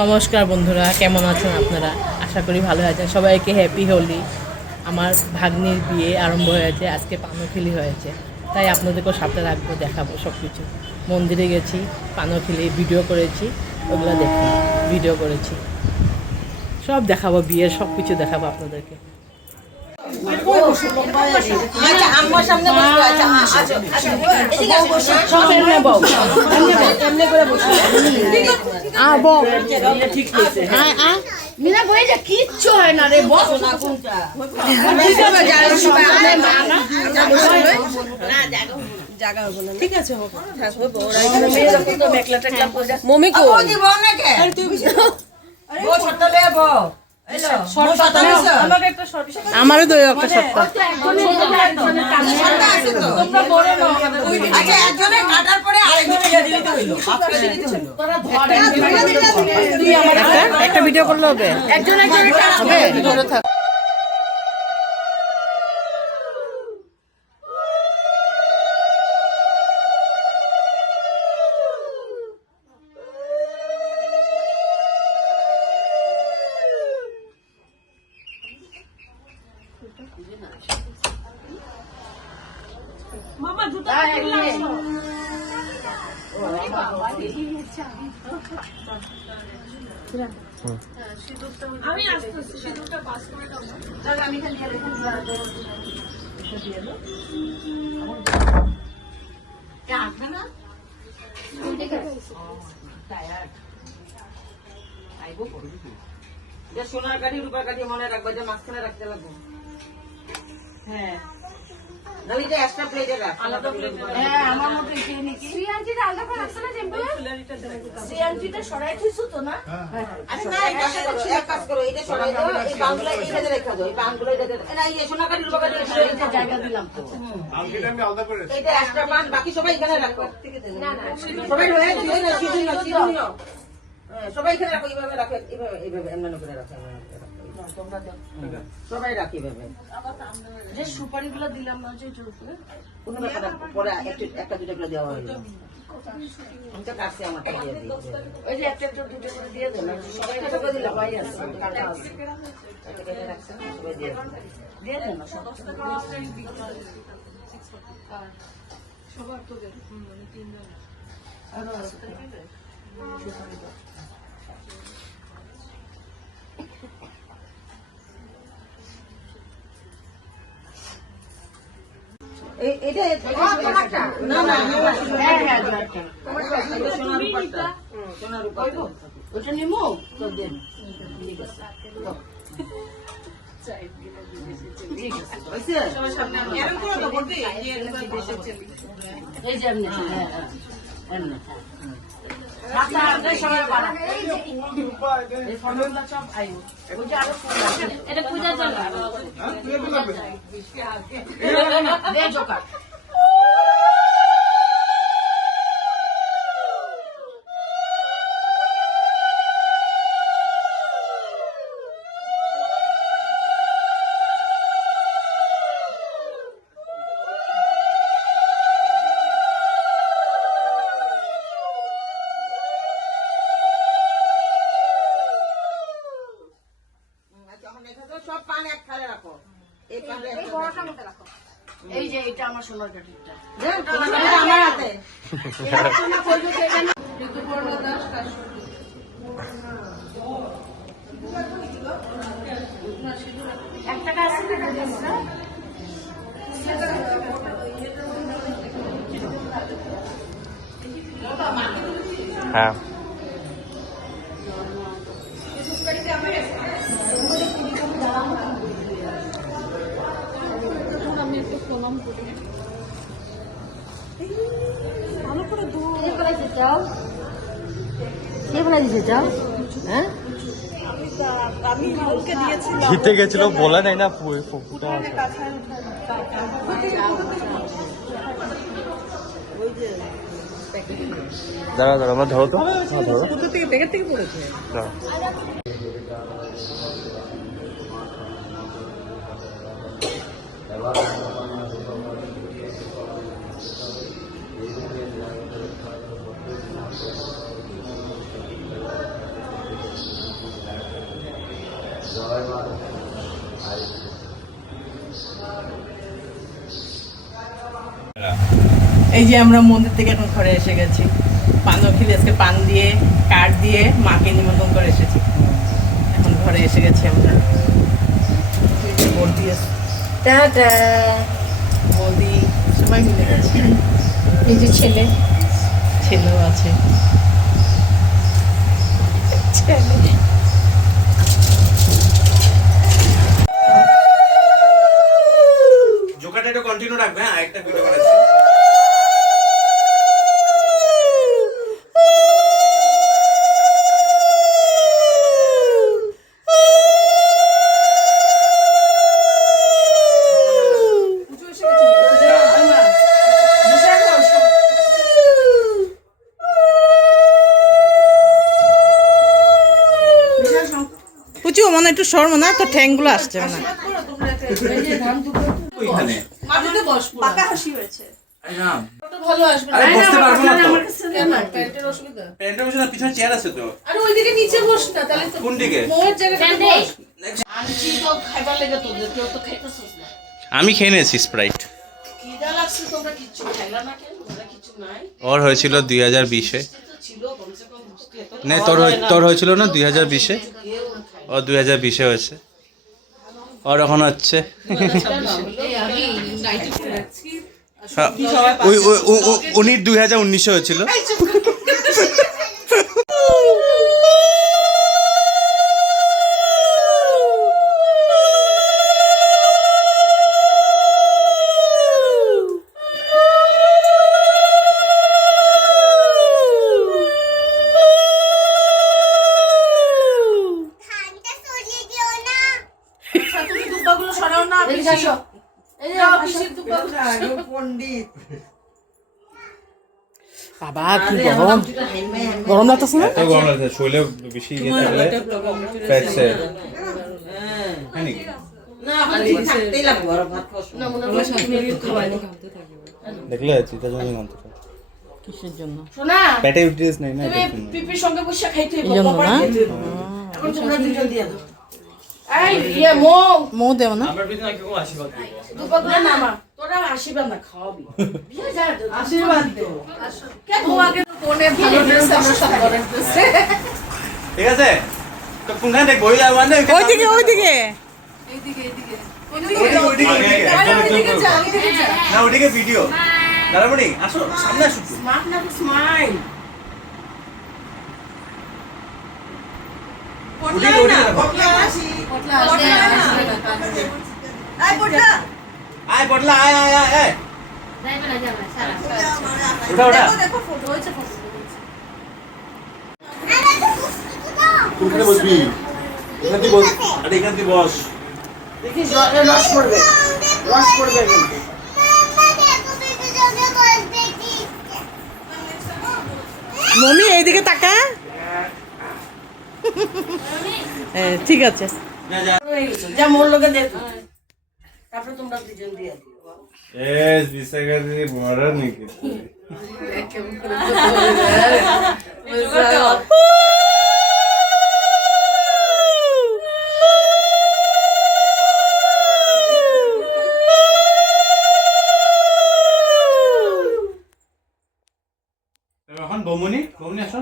নমস্কার বন্ধুরা, কেমন আছেন আপনারা? আশা করি ভালো আছেন। সবাইকে হ্যাপি হোলি। আমার ভাগ্নির বিয়ে আরম্ভ হয়েছে, আজকে পানোখিলি হয়েছে, তাই আপনাদেরকেও সাথে রাখবো, দেখাবো সব কিছু। মন্দিরে গেছি, পানোখিলি ভিডিও করেছি, ওগুলো দেখুন। ভিডিও করেছি, সব দেখাবো, বিয়ের সব কিছু দেখাবো আপনাদেরকে। কিচ্ছু হয় না রে, ঠিক আছে। আমারও তো একটা সপ্তাহ। একটা ভিডিও করলে হবে, একজন ধরে থাক। মামা জুতা আমি আসতেছি, সিঁদুরটা পাস করে দাও। আমি এখানে দিয়ে রেখে আসবে না, সোনার গাড়ি রূপার গাড়ি মনে রাখবো, যে মাঝখানে রাখতে লাগবো। হ্যাঁ, আমার মতো সরাই থইছো তো না? এক কাজ করো, এটা সরাই দাও, এই বাংলা এইখানে রেখা দাও, এই বাংলা সোনা গাড়ি রূপা গাড়ি জায়গা দিলাম তো। এটা এক্সট্রা পান, বাকি সবাই এখানে রাখো। সবাই সবাই এখানে রাখো, এইভাবে রাখো, এইভাবে এইভাবে এমন করে রাখো, সবাই রাখি ভাবে। যে সুপারি গুলো দিলাম না, যে কোনো ব্যাপার পরে একটা দুটো করে দেওয়া হয়ে যাবে। আমি তো কাছে আমার দিয়ে দিই, ওই যে একটা দুটো করে দিয়ে দেন, সবাই একটা করে দিলে ভাই আছে, কাটা আছে, একটা করে রাখছেন, সবাই দিয়ে দেন, দিয়ে দেন না সবার তো দেন, মানে তিনজন আরো আছে সুপারি দাও। ওটা নিমো তো দেন, ঠিক আছে। এই যে এমনি, এমনি এটা পূজার জন্য সব পান এক থালে রাখো, এই পান এই যে এটা আমার সোনার কাঠিটা আমার হাতে একটা কাজ হ্যাঁ আমি একটু প্রণাম করি, ভালো করে জিতে গেছিল বলে নাই না, দাঁড়া দাঁড়া আমার ধরো তো, ধরো প্যাকেট থেকে পড়েছে। এই যে আমরা মন্দির থেকে এখন ঘরে এসে গেছি। পানও খেলে আজকে পান দিয়ে কাঠ দিয়ে মাকে নিমন্ত্রণ করে এসেছি। এখন ঘরে এসে গেছি আমরা। বৌদি আছে, টাটা। বৌদি সবাই মিলে গেছে। এই যে ছেলে ছেলেও আছে। জোকারটা একটু কন্টিনিউ রাখবে। হ্যাঁ, আরেকটা ভিডিও বানাচ্ছি। পুচু মনে একটু সর মনে তো ঠ্যাংগুলো আসছে না। ওইখানে মাটিতে বস, পাকা হাসি হয়েছে। আরে না, ভালো আসবে আরে বসতে পারবো না তো। কেন প্যান্টের অসুবিধা? প্যান্টের পিছনে পিছনে চেয়ার আছে তো। আরে ওইদিকে নিচে বস না, তাহলে তো কোন দিকে? মোয়ের জায়গাটাতে বস। আনছি তো খাইবার লেগে তোদের, কেউ তো খাইতেছিস না। আমি খেয়ে নিয়েছি স্প্রাইট। খিদা লাগছে, তোমরা কিচ্ছু খাইলা না কেন? তোমরা কিচ্ছু নাই? ওর হয়েছিল 2020-এ। তো ছিল কমসে কম বুঝতে এত না, তোর হয়েছিল না 2020-এ? ও 2020-এ হয়েছে। ওর এখন হচ্ছে আমি নাইটি পরে রাখছি। উনি 2019-এ হয়েছিল। আচ্ছা, তুমি দুব্বাগুলো সরাও না, এদিকে আসো। এই যে অফিসের দুব্বাগুলো। পণ্ডিত বাবা কি গরম, গরম লাগতেছে না? এত গরম লাগছে, শরীরে বেশি ইয়ে থাকলে ফ্যাটসে। হ্যাঁ নাকি? না, থাকতেই লাগবে আর ভাত খাওয়ার সময়। না, মনে হয় তুমি একটু খাওয়াই না। দেখলে চিন্তা জন্য গন্ধ। কিসের জন্য? শোনা, পেটে ইউটিলিস নাই না, তুমি এটার জন্য। পিপির সঙ্গে বসে খাইতে হইব, এই জন্য পপার না? খেতে হইব। এখন তোমরা দুজন দিয়ে দাও। এই ইয়ে মৌ দেও না? দুব্বাগুলো নামা। তোরা আশীর্বাদ না, খাওয়াবি। বিয়ে যায় তো, আশীর্বাদ দে। কেন ও আগে তো কোনে ভালো ড্রেস, আমরা সব ধরনের ড্রেস। ঠিক আছে, তো কোনখানে দেখবো? ওই মানে ওইদিকে ওইদিকে। এইদিকে, এইদিকে। ওইদিকে। ওইদিকে যা, ওইদিকে যা। না, ওইদিকে ভিডিও। দাঁড়াবনি, আসো সামনে আসো একটু। স্মার্ট না, স্মাইল। ওইদিকে দেখো। পটলা আসবে না। আয় পটলা, আয় আয় আয় আয়। ওঠা ওঠা। দেখো ফটো হয়েছে, ফটো হয়েছে। কোনখানে বসবি? এখান দিয়ে বস। আরে এখান দিয়ে বস। দেখিস রস পড়বে, রস পড়বে কিন্তু। মমি এইদিকে তাকা। ঠিক আছে। যা যা। যা মোর লোকে দেখো, তারপরে তোমরা দুজন দিয়ে দিও। এস বিসাকা দিয়ে বড় নাকি? এখন বমনি আসো।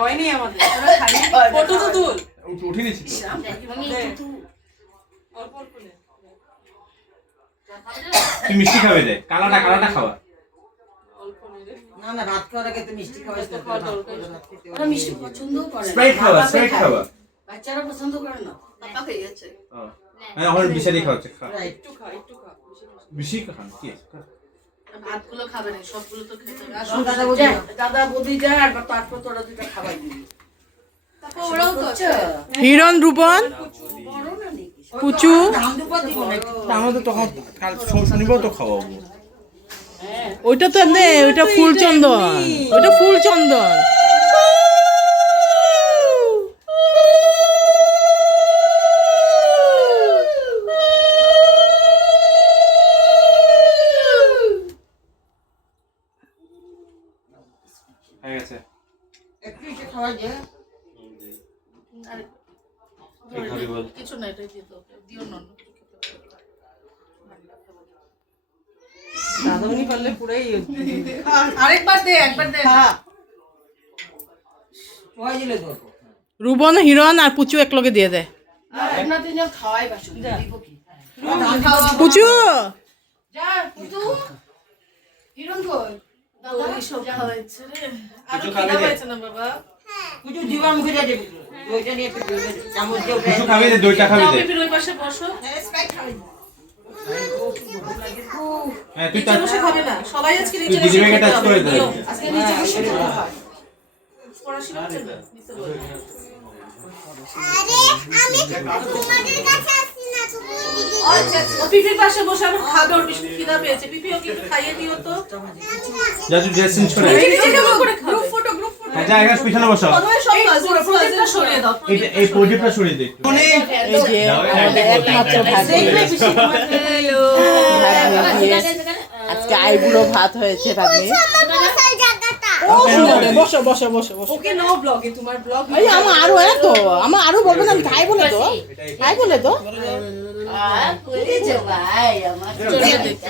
হয়নি আমাদের, ফটো তো তুল। উঠে নিছি তো। তুই মিষ্টি খাবে যাই, কালাটা খাওয়া। না না, ভাত খাওয়ার আগে তো মিষ্টি খাওয়াই তো। ওরা মিষ্টি পছন্দও করে না। স্প্রাইট খাওয়া। বাচ্চারা পছন্দ করে না। পাপা খেয়ে গেছে। হ্যাঁ, এখন বিশারি খাওয়াচ্ছে। একটু খা, একটু খা। বেশি খান কি আছে? ভাতগুলো খাবে না, সবগুলো তো খেতে হবে। আসুন দাদা বৌদি। দাদা বৌদি যায়, আর তারপর তোরা দুটো খাবার দিবি। ওরাও তো হিরণ রূপন বড় না নাকি? পুচু ধান দুপা দিব না। আমাদের তখন কাল শনিবার তো খাওয়াবো। ওইটা তো এমনি, ওইটা ফুল চন্দন, ওইটা ফুল চন্দন। হয়ে গেছে। একটু এসে খাওয়া যায়। খাবি বল। কিছু না, এটাই দিয়ে দাও, দিও না, অন্য কিছু খেতে পারো। দাদামণি পারলে পুরাই আরেকবার দে, একবার দে। সবাই দিলে তো রুবন হিরণ আর পুচু এক লগে দিয়ে দেয়। না তিনজন খাওয়াই বাসন দিব কি? পুচু যা পুতু, হিরণ কই? দাদা সব খাওয়াইছে রে। আর কিছু খিদা খাবে রে? পাইছে না বাবা? কিছু দিবার মুখে যা দেবে ওইটা নিয়ে একটু চামচ দিয়ে কিছু খাবি দে, দইটা খাবি যাও দে। পিপির ওই পাশে বসো। হ্যাঁ তুই নিচে বসে খাবে না, সবাই আজকে নিচে বসে দিদিভাইকে খেতে touch হবে, করে দে। নিয়ম। আজকে নিচে বসে খেতে হয়। পড়াশোনা হচ্ছে না, নিচে বসে। ও পিপির পাশে বসে আবার খাবে, ওর বেশি খিদা পেয়েছে। পিপি ওকে একটু খাইয়ে দিও তো। যা তুই ড্রেস চেঞ্জ করে আয়। নিচে কেমন করে খাবে? গ্রুপ ফটো হ্যাঁ যা এখানে পিছনে বসো। প্রথমে সব প্রজেক্টটা সরিয়ে দাও। এই প্রদীপটা সরিয়ে দে একটু। এই যে আমাদের একমাত্র ভাগ্নি। আজকে আইবুড়ো ভাত হয়েছে ভাগ্নি। ও সুন্দর, বসো বসো বসো বসো। ওকে নো ব্লগে, তোমার ব্লগ এই আমার আরো তো আমার আরো বলবো না, আমি খাই বলে তো খাই বলে তো জড়িয়ে দেখতে।